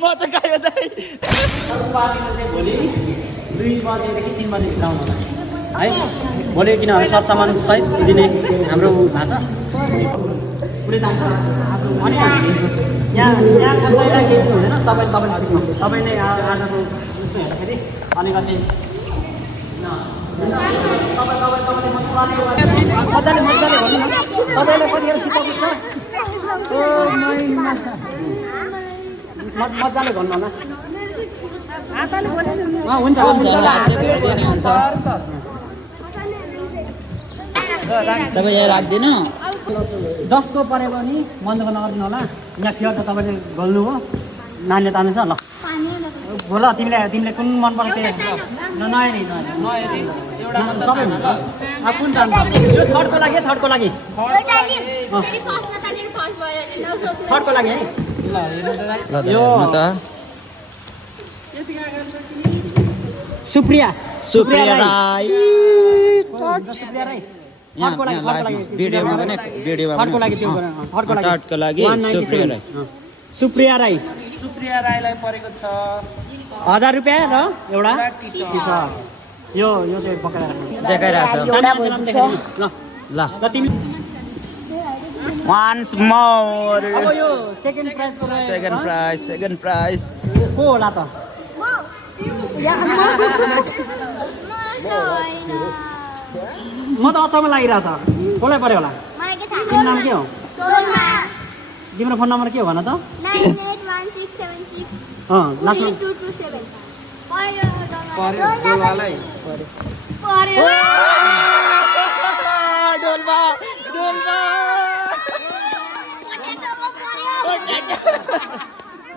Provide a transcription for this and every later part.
म त गयो दाइ पार्टीमा चाहिँ भोलि 2 बजेदेखि 3 बजे आउनु होला है भोलि किनभने सरसामान सहित दिने हाम्रो भाषा पुरै जान्छ अनि यहाँ कसैलाई केही हुँदैन तपाईँले आजको उस हेर्दाखेरि अलिकति मजाले भन्नु न तपाईँले कतिखेर सिकाउनु छ मजाले भन्नु होला हुन्छ तपाईँ यहाँ राख्दिनु जसको पऱ्यो भने मन दुःख नगरिदिनु होला यहाँ खेल त तपाईँले गल्नु हो नानीले तान्नु छ ल बोल तिमीले कुन मन पर्छ त्यो नहेरी सबै कुन तान्नु यो थर्डको लागि थर्डको लागि है यो सुप्रिया राई भिडियोमा पनि थर्डको लागि सुप्रिया राई सुप्रिया राईलाई परेको छ 1000 रुपैयाँ र एउटा यो चाहिँ पकाएर देखाइरहेछ ल तिमी once more अब यो सेकेन्ड प्राइज को होला त म त अचम्म लागिरहेछ कसलाई पर्यो होला तिम्रो नाम के हो तिम्रो फोन नम्बर के हो भन त 981676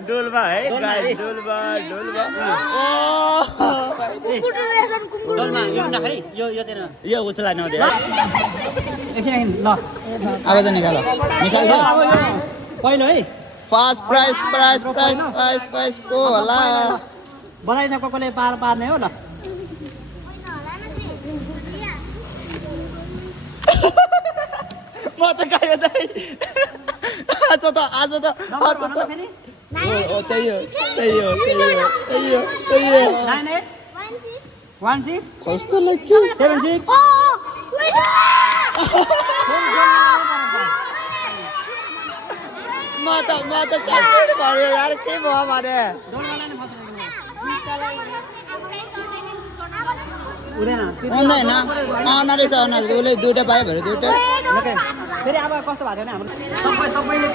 डोल्बा है गाइस डोल्बा यो उतला नदे ल आवाज निकाल दे पहिलो है फर्स्ट प्राइज को होला बधाई छ कसले पार्ने हो ल म त गयो दाइ आज त त्यही हो 9816 कस्तो लाग्यो 76 म त च्याम्पियन भयो यार के भयो भने हुँदैन अनरेछ उसले दुइटा पायो भने दुइटा फेरि अब कस्तो भएको छ भने हाम्रो सबैले